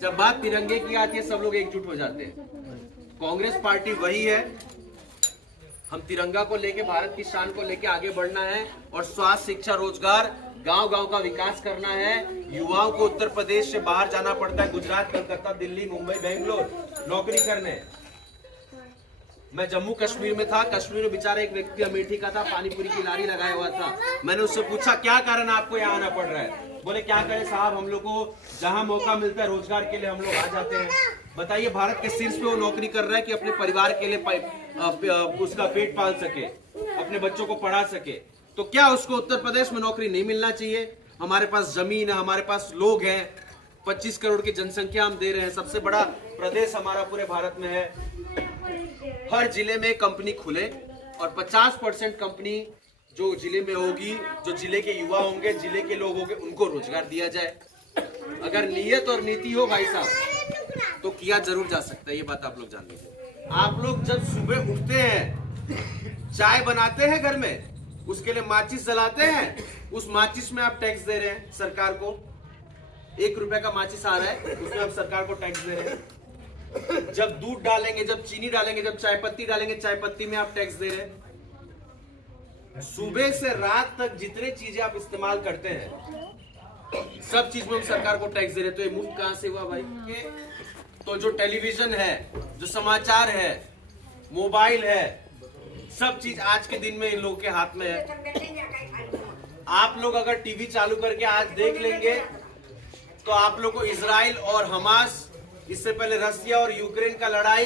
जब बात तिरंगे की आती है सब लोग एकजुट हो जाते हैं। कांग्रेस पार्टी वही है, हम तिरंगा को लेके, भारत की शान को लेके आगे बढ़ना है और स्वास्थ्य, शिक्षा, रोजगार, गांव गांव का विकास करना है। युवाओं को उत्तर प्रदेश से बाहर जाना पड़ता है, गुजरात, कलकत्ता, दिल्ली, मुंबई, बेंगलोर नौकरी करने। मैं जम्मू कश्मीर में था, कश्मीर में बेचारा एक व्यक्ति अमेठी का था, पानी पूरी की लारी लगाया हुआ था। मैंने उससे पूछा क्या कारण आपको यहाँ आना पड़ रहा है? बोले क्या करें साहब, हम लोग को जहाँ मौका मिलता है रोजगार के लिए हम लोग आ जाते हैं। बताइए, भारत के शीर्ष पे वो नौकरी कर रहा है कि अपने परिवार के लिए उसका पेट पाल सके, अपने बच्चों को पढ़ा सके। तो क्या उसको उत्तर प्रदेश में नौकरी नहीं मिलना चाहिए? हमारे पास जमीन है, हमारे पास लोग हैं, 25 करोड़ की जनसंख्या हम दे रहे हैं, सबसे बड़ा प्रदेश हमारा पूरे भारत में है। हर जिले में कंपनी खुले और 50% कंपनी जो जिले में होगी, जो जिले के युवा होंगे, जिले के लोग होंगे, उनको रोजगार दिया जाए। अगर नियत और नीति हो भाई साहब तो किया जरूर जा सकता है। ये बात आप लोग जान लीजिए। आप लोग जब सुबह उठते हैं, चाय बनाते हैं घर में, उसके लिए माचिस जलाते हैं, उस माचिस में आप टैक्स दे रहे हैं सरकार को। 1 रुपए का माचिस आ रहा है, उसमें आप सरकार को टैक्स दे रहे हैं। जब दूध डालेंगे, जब चीनी डालेंगे, जब चाय पत्ती डालेंगे, चाय पत्ती में आप टैक्स दे रहे हैं। सुबह से रात तक जितने चीजें आप इस्तेमाल करते हैं, सब चीज में हम सरकार को टैक्स दे रहे हैं। तो ये मुफ्त कहां से हुआ भाई? तो जो टेलीविजन है, जो समाचार है, मोबाइल है, सब चीज आज के दिन में इन लोगों के हाथ में है। आप लोग अगर टीवी चालू करके आज देख लेंगे तो आप लोग को इजराइल और हमास, इससे पहले रसिया और यूक्रेन का लड़ाई,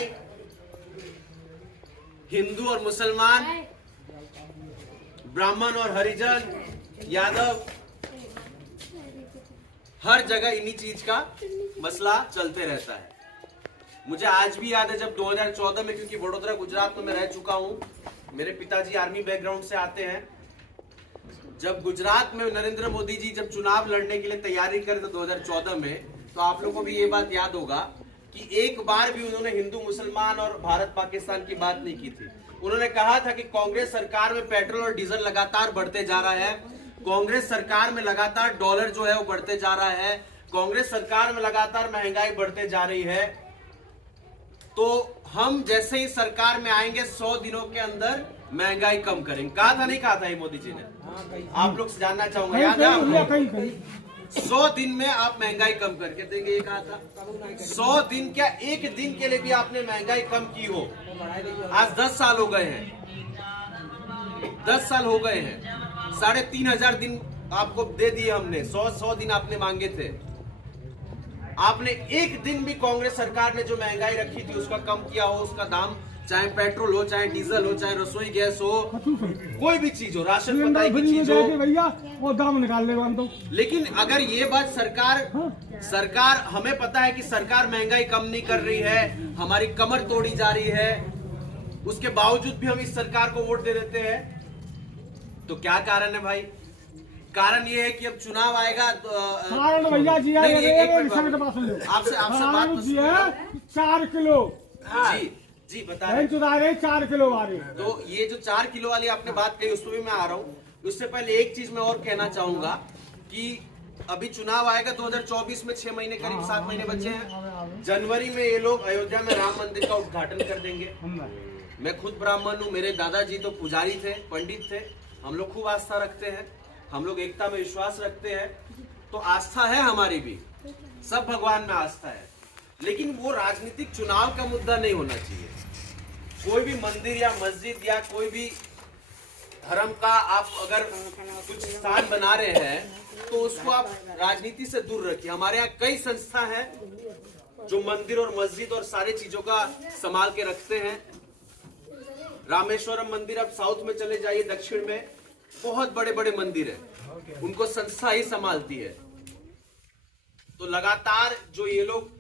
हिंदू और मुसलमान, ब्राह्मण और हरिजन, यादव, हर जगह इन्हीं चीज का मसला चलते रहता है। मुझे आज भी याद है जब 2014 में, क्योंकि वडोदरा गुजरात में मैं रह चुका हूं, मेरे पिताजी आर्मी बैकग्राउंड से आते हैं। जब गुजरात में नरेंद्र मोदी जी जब चुनाव लड़ने के लिए तैयारी करे थे 2014 में, तो आप लोगों को भी ये बात याद होगा कि एक बार भी उन्होंने हिंदू मुसलमान और भारत पाकिस्तान की बात नहीं की थी। उन्होंने कहा था कि कांग्रेस सरकार में पेट्रोल और डीजल लगातार बढ़ते जा रहा है, कांग्रेस सरकार में लगातार डॉलर जो है वो बढ़ते जा रहा है, कांग्रेस सरकार में लगातार महंगाई बढ़ते जा रही है। तो हम जैसे ही सरकार में आएंगे 100 दिनों के अंदर महंगाई कम करेंगे। कहा था नहीं कहा था ये मोदी जी ने? आप लोग से जानना चाहूंगा, याद है आपको? 100 दिन में आप महंगाई कम करके देंगे, ये कहा था। 100 दिन क्या, एक दिन के लिए भी आपने महंगाई कम की हो? आज 10 साल हो गए हैं, 10 साल हो गए हैं। 3500 दिन आपको दे दिए हमने, 100 दिन आपने मांगे थे। आपने एक दिन भी कांग्रेस सरकार ने जो महंगाई रखी थी उसका कम किया हो? उसका दाम, चाहे पेट्रोल हो, चाहे डीजल हो, चाहे रसोई गैस हो, कोई भी चीज हो, राशन पताई की चीज हो, भैया वो दाम निकाल ले तो। लेकिन अगर ये बात सरकार हमें पता है कि सरकार महंगाई कम नहीं कर रही है, हमारी कमर तोड़ी जा रही है, उसके बावजूद भी हम इस सरकार को वोट दे देते हैं। तो क्या कारण है भाई? कारण ये है कि अब चुनाव आएगा तो भैया जी आपसे बात 4 किलो जी बता रहे 4 किलो वाले। तो ये जो 4 किलो वाली आपने बात कही, उस पर भी मैं आ रहा हूँ। उससे पहले एक चीज मैं और कहना चाहूंगा कि अभी चुनाव आएगा 2024 में, 6 महीने करीब 7 महीने बचे हैं। जनवरी में ये लोग अयोध्या में राम मंदिर का उद्घाटन कर देंगे। मैं खुद ब्राह्मण हूँ, मेरे दादाजी तो पुजारी थे, पंडित थे। हम लोग खूब आस्था रखते हैं, हम लोग एकता में विश्वास रखते हैं। तो आस्था है हमारी भी, सब भगवान में आस्था है, लेकिन वो राजनीतिक चुनाव का मुद्दा नहीं होना चाहिए। कोई भी मंदिर या मस्जिद या कोई भी धर्म का आप अगर कुछ स्थान बना रहे हैं तो उसको आप राजनीति से दूर रखिए। हमारे यहाँ कई संस्था हैं जो मंदिर और मस्जिद और सारी चीजों का संभाल के रखते हैं। रामेश्वरम मंदिर, आप साउथ में चले जाइए, दक्षिण में बहुत बड़े बड़े मंदिर है, उनको संस्था ही संभालती है। तो लगातार जो ये लोग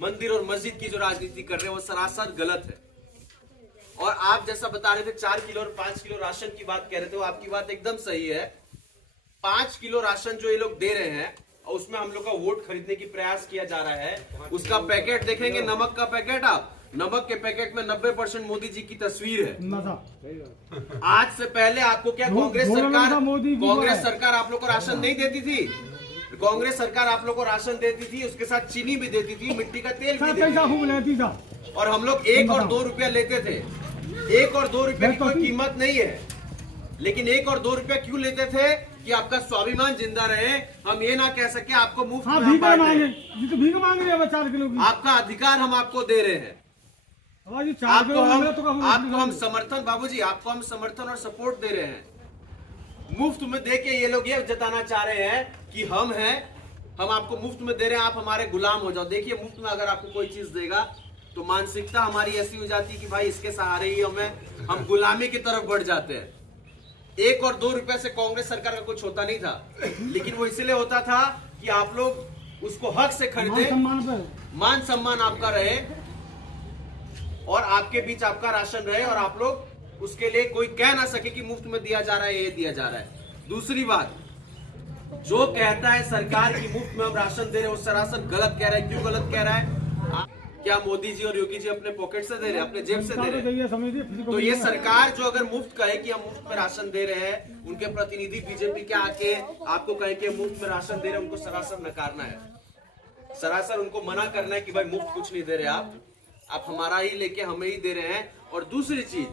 मंदिर और मस्जिद की जो राजनीति कर रहे हैं वो सरासर गलत है। और आप जैसा बता रहे थे 4 किलो और 5 किलो राशन की बात कह रहे थे, वो आपकी बात एकदम सही है। 5 किलो राशन जो ये लोग दे रहे हैं और उसमें हम लोग का वोट खरीदने की प्रयास किया जा रहा है। उसका पैकेट देखेंगे, नमक का पैकेट, आप नमक के पैकेट में 90% मोदी जी की तस्वीर है। आज से पहले आपको क्या कांग्रेस सरकार आप लोग को राशन नहीं देती थी? कांग्रेस सरकार आप लोग को राशन देती थी, उसके साथ चीनी भी देती थी, मिट्टी का तेल भी देती थी, और हम लोग 1 और 2 रुपया लेते थे। 1 और 2 रुपए की कोई कीमत नहीं है, लेकिन 1 और 2 रुपया क्यों लेते थे? कि आपका स्वाभिमान जिंदा रहे, हम ये ना कह सके आपको मुफ्त में हम बांट रहे हैं। 4 किलो की आपका अधिकार हम आपको दे रहे हैं। आपको हम समर्थन, बाबूजी आपको हम समर्थन और सपोर्ट दे रहे हैं। मुफ्त में दे के ये लोग ये जताना चाह रहे हैं कि हम हैं, हम आपको मुफ्त में दे रहे हैं, आप हमारे गुलाम हो जाओ। देखिए, मुफ्त में अगर आपको कोई चीज देगा तो मानसिकता हमारी ऐसी हो जाती है कि भाई इसके सहारे ही हम गुलामी की तरफ बढ़ जाते हैं। 1 और 2 रुपए से कांग्रेस सरकार का कुछ होता नहीं था, लेकिन वो इसलिए होता था कि आप लोग उसको हक से खरीदे, मान सम्मान आपका रहे और आपके बीच आपका राशन रहे, और आप लोग उसके लिए कोई कह ना सके कि मुफ्त में दिया जा रहा है, ये दिया जा रहा है। दूसरी बात, जो कहता है सरकार की मुफ्त में हम राशन दे रहे हैं, वो सरासर गलत कह रहा है। क्यों गलत कह रहा है? क्या मोदी जी और योगी जी अपने पॉकेट से दे रहे हैं, अपने जेब से दे रहे हैं? तो ये सरकार जो अगर मुफ्त कहे कि हम मुफ्त में राशन दे रहे हैं, उनके प्रतिनिधि बीजेपी के आके आपको कहे कि मुफ्त में राशन दे रहे हैं, उनको सरासर नकारना है, सरासर उनको मना करना है कि भाई मुफ्त कुछ नहीं दे रहे आप हमारा ही लेके हमें ही दे रहे हैं। और दूसरी चीज,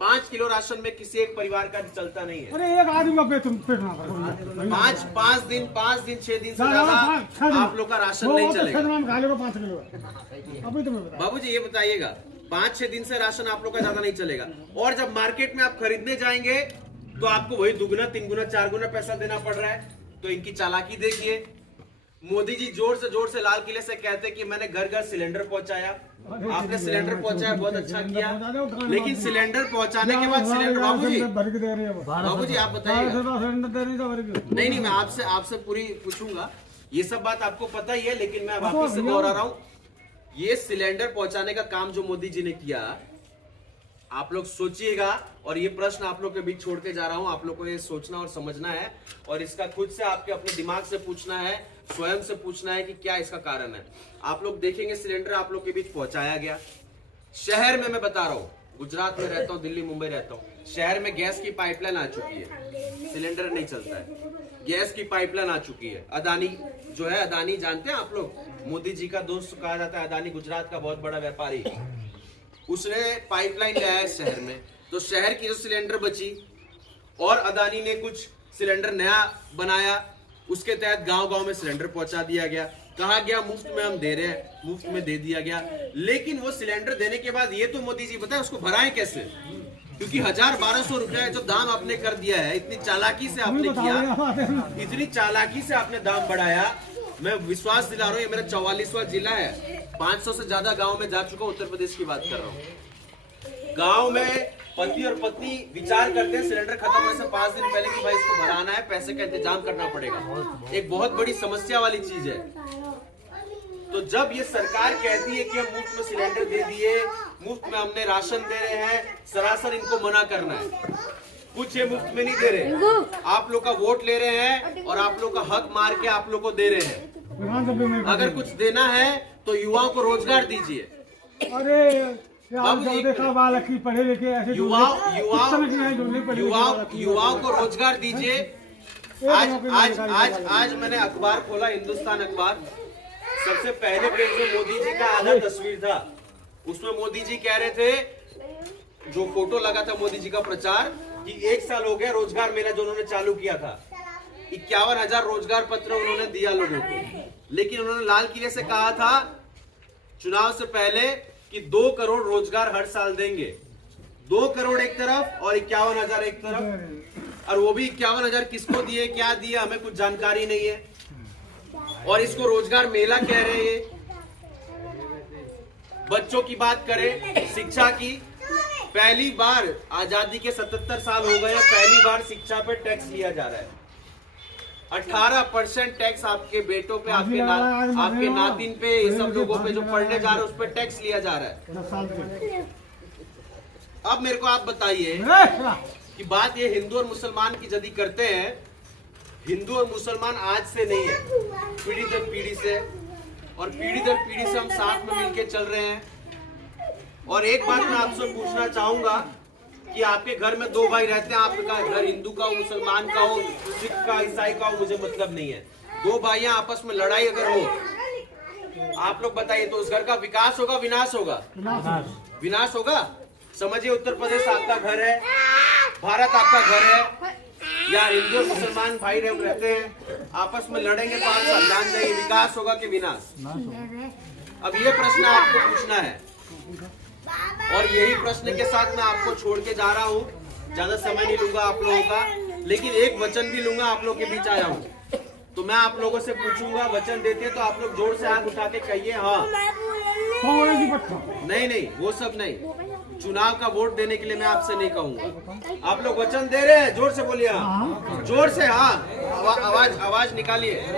5 किलो राशन में किसी एक परिवार का चलता नहीं है। अरे एक आदमी का पेट 5 दिन 6 दिन से ज्यादा आप लोग का राशन नहीं चलेगा। बाबूजी ये बताइएगा, 5-6 दिन से राशन आप लोग का ज्यादा नहीं चलेगा, और जब मार्केट में आप खरीदने जाएंगे तो आपको वही 2 गुना 3 गुना 4 गुना पैसा देना पड़ रहा है। तो इनकी चालाकी देखिए। मोदी जी जोर से लाल किले से कहते कि मैंने घर घर सिलेंडर पहुंचाया। आपने सिलेंडर पहुंचाया, बहुत अच्छा किया, लेकिन सिलेंडर पहुंचाने के बाद सिलेंडर बाबूजी आप बताइए। नहीं, मैं आपसे पूरी पूछूंगा, ये सब बात आपको पता ही है, लेकिन मैं वापस से दोहरा रहा हूँ। ये सिलेंडर पहुंचाने का काम जो मोदी जी ने किया, आप लोग सोचिएगा, और ये प्रश्न आप लोग के बीच छोड़ के जा रहा हूं। आप लोग को ये सोचना और समझना है, और इसका खुद से आपके अपने दिमाग से पूछना है, स्वयं से पूछना है कि क्या इसका कारण है। आप लोग देखेंगे सिलेंडर आप लोग के बीच पहुंचाया गया। शहर में मैं बता रहा हूँ, गुजरात में रहता हूँ, दिल्ली मुंबई रहता हूँ, शहर में गैस की पाइपलाइन आ चुकी है, सिलेंडर नहीं चलता है, गैस की पाइपलाइन आ चुकी है। अदानी जो है, अदानी जानते हैं आप लोग, मोदी जी का दोस्त कहा जाता है अदानी, गुजरात का बहुत बड़ा व्यापारी, उसने पाइपलाइन लाया है शहर में। तो शहर की जो सिलेंडर बची, और अदानी ने कुछ सिलेंडर नया बनाया, उसके तहत गांव-गांव में सिलेंडर पहुंचा दिया गया। कहा गया मुफ्त में हम दे रहे हैं, मुफ्त में दे दिया गया। लेकिन वो सिलेंडर देने के बाद ये तो मोदी जी बताए उसको भराएं कैसे? क्योंकि 1000-1200 रुपया जो दाम आपने कर दिया है, इतनी चालाकी से आपने किया, इतनी चालाकी से आपने दाम बढ़ाया। मैं विश्वास दिला रहा हूँ, ये मेरा 44वां जिला है, 500 से ज्यादा गांव में जा चुका हूँ, उत्तर प्रदेश की बात कर रहा हूँ। गांव में पति और पत्नी विचार करते हैं सिलेंडर खत्म होने से 5 दिन पहले कि भाई इसको भराना है, पैसे का इंतजाम करना पड़ेगा। एक बहुत बड़ी समस्या वाली चीज है। तो जब ये सरकार कहती है कि हम मुफ्त में सिलेंडर दे दिए, मुफ्त में हमने राशन दे रहे हैं, सरासर इनको मना करना है। कुछ ये मुफ्त में नहीं दे रहे, आप लोग का वोट ले रहे हैं और आप लोग का हक मार के आप लोग को दे रहे हैं। अगर कुछ देना है तो युवाओं को रोजगार दीजिए। अरे पढ़े लिखे युवाओं को रोजगार दीजिए। आज मैंने अखबार खोला, हिंदुस्तान अखबार, सबसे पहले पेज में मोदी जी का आधा तस्वीर था। उसमें मोदी जी कह रहे थे, जो फोटो लगा था मोदी जी का प्रचार, कि 1 साल हो गया रोजगार मेला जो उन्होंने चालू किया था, 51,000 रोजगार पत्र उन्होंने दिया लोगों को। लेकिन उन्होंने लाल किले से कहा था चुनाव से पहले कि 2 करोड़ रोजगार हर साल देंगे। 2 करोड़ एक तरफ और 51,000 एक तरफ, और वो भी 51,000 किसको दिए, क्या दिए, हमें कुछ जानकारी नहीं है। और इसको रोजगार मेला कह रहे हैं। बच्चों की बात करें, शिक्षा की, पहली बार आजादी के 77 साल हो गए, पहली बार शिक्षा पे टैक्स लिया जा रहा है। 18% टैक्स आपके बेटों पे, आपके नातिन पे, ये सब लोगों पे जो पढ़ने जा रहे हैं उस पर टैक्स लिया जा रहा है। अब मेरे को आप बताइए कि बात ये हिंदू और मुसलमान की यदि करते हैं, हिंदू और मुसलमान आज से नहीं है, पीढ़ी दर पीढ़ी से, और पीढ़ी दर पीढ़ी से हम साथ में मिलकर चल रहे हैं। और एक बात मैं आपसे पूछना चाहूंगा कि आपके घर में 2 भाई रहते हैं, आपका घर हिंदू का हो, मुसलमान का हो, सिख का, ईसाई का हो, मुझे मतलब नहीं है। दो भाइयां आपस में लड़ाई अगर हो, आप लोग बताइए, तो उस घर का विकास होगा विनाश होगा? विनाश होगा। समझिए उत्तर प्रदेश आपका घर है, भारत आपका घर है, या हिंदू और मुसलमान भाई रहते हैं, आपस में लड़ेंगे 5 साल, जान जाइए विकास होगा कि विनाश। अब ये प्रश्न आपको पूछना है, और यही प्रश्न के साथ मैं आपको छोड़ के जा रहा हूँ। ज्यादा समय नहीं लूंगा आप लोगों का, लेकिन एक वचन भी लूंगा, आप लोग के बीच आया हूँ तो मैं आप लोगों से पूछूंगा, वचन देते तो आप लोग जोर से हाथ उठा के कहिए हाँ। नहीं, वो सब नहीं, चुनाव का वोट देने के लिए मैं आपसे नहीं कहूंगा। आप लोग वचन दे रहे हैं, जोर से बोलिए हाँ, जोर से हाँ, आवाज निकालिए। तो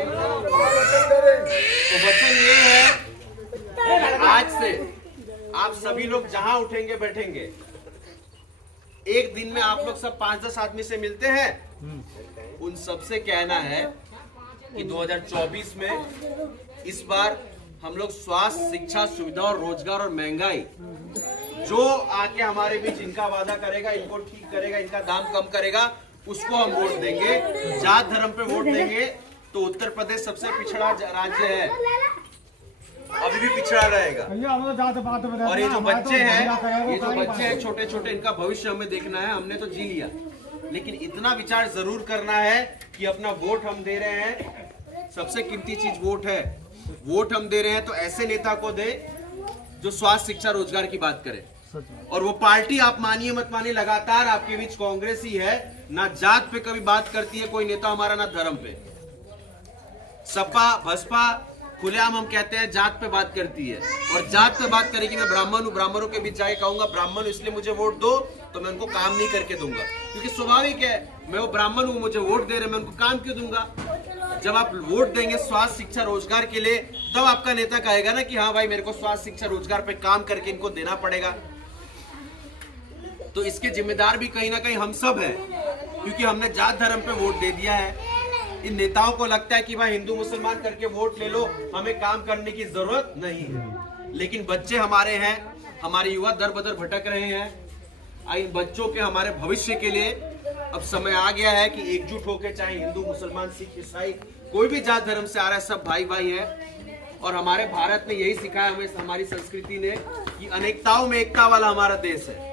वचन ये है, आज से आप सभी लोग जहां उठेंगे बैठेंगे, एक दिन में आप लोग सब 5-10 आदमी से मिलते हैं, उन सबसे कहना है कि 2024 में इस बार हम लोग स्वास्थ्य, शिक्षा, सुविधा और रोजगार और महंगाई जो आके हमारे बीच इनका वादा करेगा, इनको ठीक करेगा, इनका दाम कम करेगा, उसको हम वोट देंगे। जात धर्म पे वोट देंगे तो उत्तर प्रदेश सबसे पिछड़ा राज्य है, अभी भी पिछड़ा रहेगा। और ये जो बच्चे हैं, छोटे छोटे, इनका भविष्य हमें देखना है। हमने तो जी लिया, लेकिन इतना विचार जरूर करना है कि अपना वोट हम दे रहे हैं, सबसे कीमती चीज वोट है। वोट हम दे रहे हैं तो ऐसे नेता को दे जो स्वास्थ्य, शिक्षा, रोजगार की बात करे। और वो पार्टी आप मानिए मत मानिए, लगातार आपके बीच कांग्रेस ही है, ना जात पे कभी बात करती है कोई नेता हमारा, ना धर्म पे। सपा बसपा खुलेआम हम कहते हैं जात पे बात करती है, और जात पे बात करेगी। मैं ब्राह्मण हूँ, ब्राह्मणों के बीच जाके कहूंगा ब्राह्मण इसलिए मुझे वोट दो, तो मैं उनको काम नहीं करके दूंगा, क्योंकि स्वाभाविक है, मैं वो ब्राह्मण हूँ, मुझे वोट दे रहे, मैं उनको काम क्यों दूंगा। जब आप वोट देंगे स्वास्थ्य, शिक्षा, रोजगार के लिए, तब आपका नेता कहेगा ना कि हाँ भाई मेरे को स्वास्थ्य, शिक्षा, रोजगार पे काम करके इनको देना पड़ेगा। तो इसके जिम्मेदार भी कहीं ना कहीं हम सब हैं, क्योंकि हमने जात धर्म पे वोट दे दिया है। इन नेताओं को लगता है कि भाई हिंदू मुसलमान करके वोट ले लो, हमें काम करने की जरूरत नहीं है। लेकिन बच्चे हमारे हैं, हमारे युवा दर बदर भटक रहे हैं। इन बच्चों के, हमारे भविष्य के लिए अब समय आ गया है कि एकजुट होकर, चाहे हिंदू, मुसलमान, सिख, ईसाई, कोई भी जात धर्म से आ रहा है, सब भाई भाई है। और हमारे भारत ने यही सिखाया हमें, हमारी संस्कृति ने, कि अनेकताओं में एकता वाला हमारा देश है।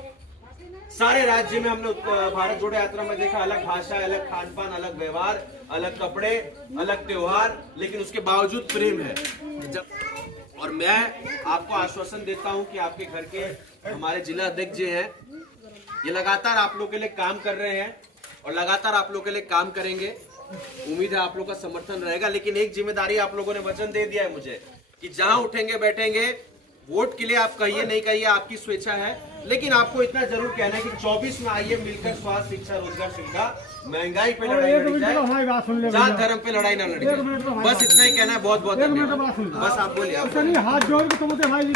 सारे राज्य में हमने भारत जोड़ो यात्रा में देखा, अलग भाषा, अलग खान पान, अलग व्यवहार, अलग कपड़े, अलग त्योहार, लेकिन उसके बावजूद प्रेम है। और मैं आपको आश्वासन देता हूं कि आपके घर के हमारे जिला अध्यक्ष जी हैं, ये लगातार आप लोगों के लिए काम कर रहे हैं और लगातार आप लोगों के लिए काम करेंगे। उम्मीद है आप लोगों का समर्थन रहेगा। लेकिन एक जिम्मेदारी आप लोगों ने वचन दे दिया है मुझे कि जहां उठेंगे बैठेंगे, वोट के लिए आप कहिए नहीं कहिए, आपकी स्वेच्छा है, लेकिन आपको इतना जरूर कहना है कि 24 में आइए, मिलकर स्वास्थ्य, शिक्षा, रोजगार, सुविधा, महंगाई पे लड़ाई लड़ी जाए, जात धर्म पे लड़ाई ना लड़ी जाए। बस इतना ही कहना है। बहुत बहुत धन्यवाद। बस आप बोलिए। हाथ जोड़ के तुम भाई